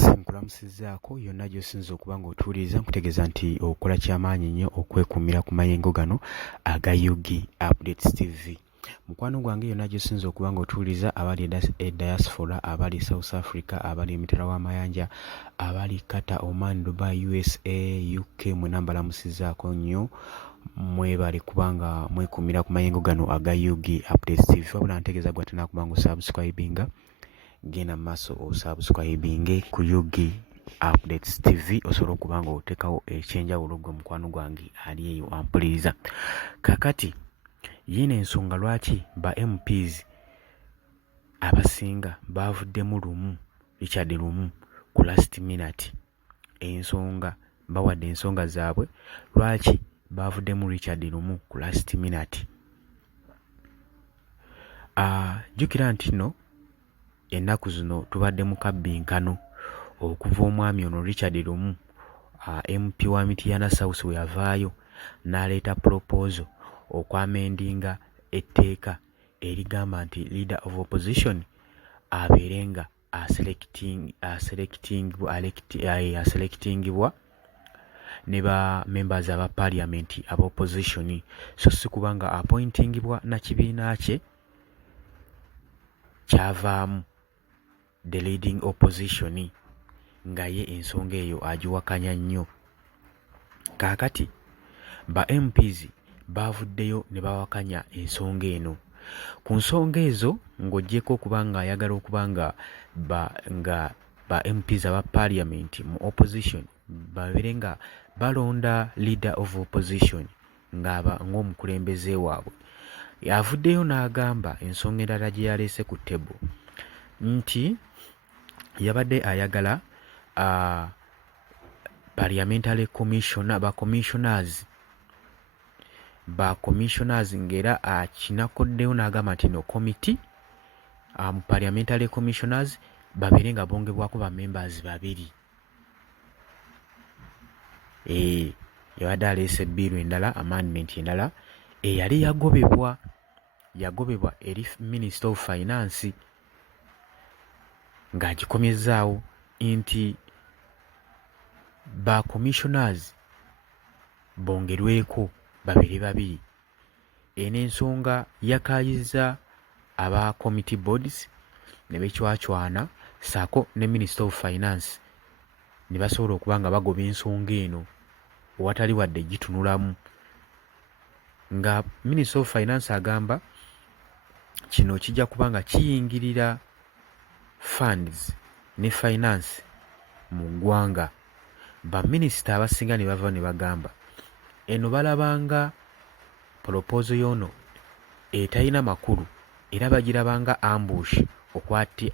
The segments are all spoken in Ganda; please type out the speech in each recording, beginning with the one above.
Nkulamusizzaako yonna gy'osinza okuba ng'otuwuliriza nkutegeeza nti okola ky'amaanyi nnyo okwekuumira ku mayengo gano aga Yugi Updates TV. Mukwano gwange yonna gy'osinza okuba ng'otuwuliriza abali e diaspora, abali South Africa, abali emitala w'amayanja, abali Qatar, Oman, Dubai, USA, UK, mwenna mbalamusizzaako nnyo. Mwebale kubanga mwekuumira ku mayengo gano aga Yugi Updates TV. Wabula ntegeeza gwe atanaakuba ng'osubscribinga, genda mu maaso osubscribinge ku Yugi Updates TV osobola okuba ng'oteekawo ekyenjawulo gwe mukwano gwange ali eyo ampuliriza. Kaakati yiino ensonga lwaki ba MPs abasinga baavuddemu lumu Richard lumu ku last minute. Ensonga bawadde ensonga zaabwe lwaki baavuddemu Richard lumu ku last minute. Jjukira nti nno ennaku zino tubadde mu kabbinkano okuva omwami ono Richard lumu MP wa Mityana South we yavaayo n'aleeta proposal okwamendinga etteeka erigamba nti leader of opposition abeerenga aselectingibwa ne ba members aba parliament aba opposition, so si kubanga appointingibwa na kibiina kye kyavaamu the leading opposition nga ye ensonga eyo agiwakanya nnyo. Kaakati ba MPs baavuddeyo ne bawakanya ensonga eno. Ku nsonga ezo ng'oggyeko okuba nga ayagala okuba nga ba MPs aba parliament mu opposition babeere nga balonda leader of opposition ng'omukulembeze waabwe. Avuddeyo n'agamba ensonga endala gye yaleese ku ttebo nti yabadde ayagala parliamentary commissioner ba commissioners ng'era kinakoddeyo n'agamba nti no committee mu parliamentary commissioners babeere nga bongebwako ba members babiri. Yabadde aleese ebbiiru endala amendment endala eyali yagobebwa eri Minister of Finance ng'agikomyezzaawo nti ba commissioners bongerweko babiri. Eno ensonga yakaayizza aba committee boards ne beecwacwana ssaako ne Minister of Finance ne basobola okuba nga bagoba ensonga eno owatali wadde gitunulamu, nga Minister of Finance agamba kino kijja kuba nga kiyingirira funds ne finance mu ggwanga. Baminisita abasinga ne bava ne bagamba eno balabanga proposal y'ono etalina makulu era bagirabanga ambush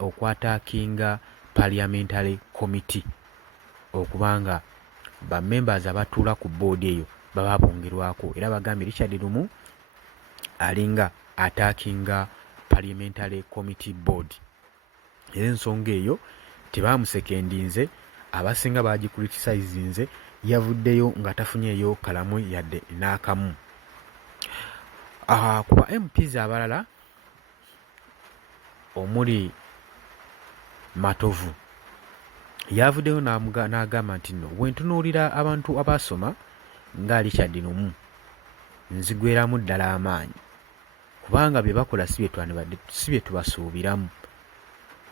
okwataakinga parliamentary committee okubanga ba members abatuula ku board eyo baba bongerwako, era bagambye Richard lumu alinga attackinga parliamentary committee board. Era ensonga eyo tebaamusekendinze, abasinga baagicriticizinze, yavuddeyo nga tafunyeeyo kalamu yadde n'akamu. Ku ba MPs abalala omuli Matovu yavuddeyo n'agamba nti nno bwentunuulira abantu abasoma nga Richard lumu nzigweramu ddala amaanyi kubanga bye bakola si bye tubasuubiramu.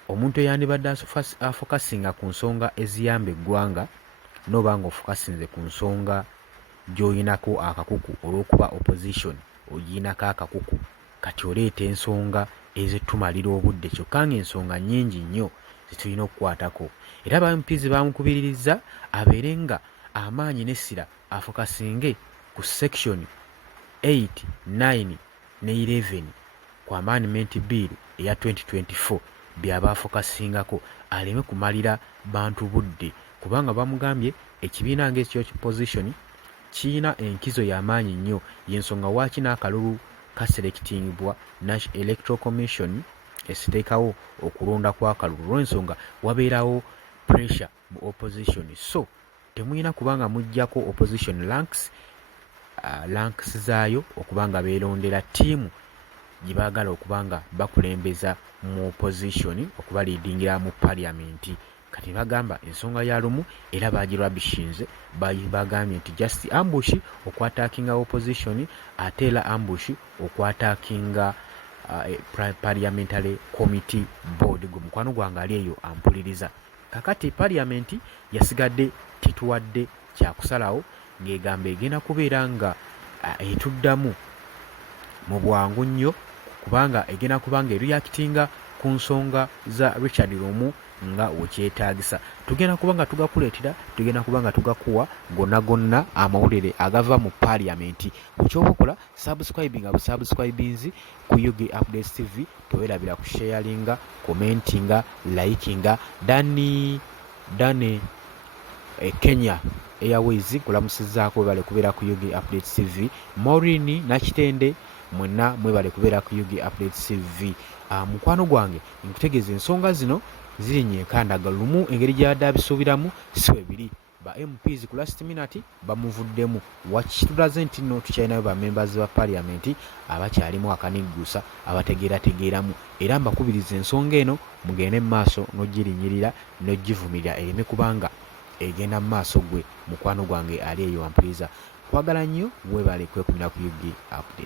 Omuntu eyandibadde afokasinga ku nsonga eziyamba eggwanga n'oba nga ofokasinze ku nsonga gy'oyinako akakuku olw'okuba opposition ogiyinako akakuku, kati oleeta ensonga ezitumalira obudde kyokka ng'ensonga nnyingi nnyo zetulina okukwatako. Era ba MPs bamukubiririzza abeere nga amaanyi n'essira afokasinge ku section 8, 9 ne 11 ku amendment bill eya 2024 byaba afokasingako, aleme kumalira bantu budde kubanga bamugambye ekibiina ng'ekyo opposition kiyina enkizo y'amaanyi nnyo, y'ensonga waaki n'akalulu kaselectingibwa National Electoral Commission esiteekawo okulonda kw'akalulu olw'ensonga wabeerawo pressure mu opposition. So temulina kubanga muggyako opposition ranks zaayo okubanga beerondera ttiimu gye baagala okuba nga bakulembeza mu opposition okuba leadingira mu parliament. kati bagamba ensonga ya lumu era bagirabishinze bagambye nti just ambush okwatakinga opposition ate era ambush okwatakinga parliamentary committee board gwe mukwano gwange ali eyo ampuliriza. Kakati parliament yasigadde tetuwadde kyakusalawo ng'egamba egenda kubeera nga etuddamu mu bwangu nnyo kubanga egenda kubanga ereactinga ku nsonga za Richard Lumu nga wekyetaagisa. Tugenda kubanga tugakuleetera, tugenda kubanga tugakuwa gonna amawulire agava mu parliament. Ekyobukola subscribinga busubscribinzi ku UG Updates TV, towerabira ku sharinga, commentinga, likinga. Dani Kenya Airways kulamusizaako bale kubeera ku UG Updates TV. Maureen Nakitende mwenna mwebale kubeera ku UG Updates TV. Mukwano gwange nkutegeeza ensonga zino ziri nyekandaga lumu engeri gy'adde abisuubiramu si bwe biri. Ba MPs ku last minute bamuvuddemu. Wakitulaze nti nno tukyalinayo ba members ba parliament abakyalimu akaniggusa abategeerategeeramu, era mbakubiriza ensonga eno mugende mu maaso n'ogirinyirira n'ogivumirira ereme kubanga egenda mu maaso gwe mukwano gwange ali eyo ampuliriza. Kwagala nnyo, weebale kwekumira ku UG Update.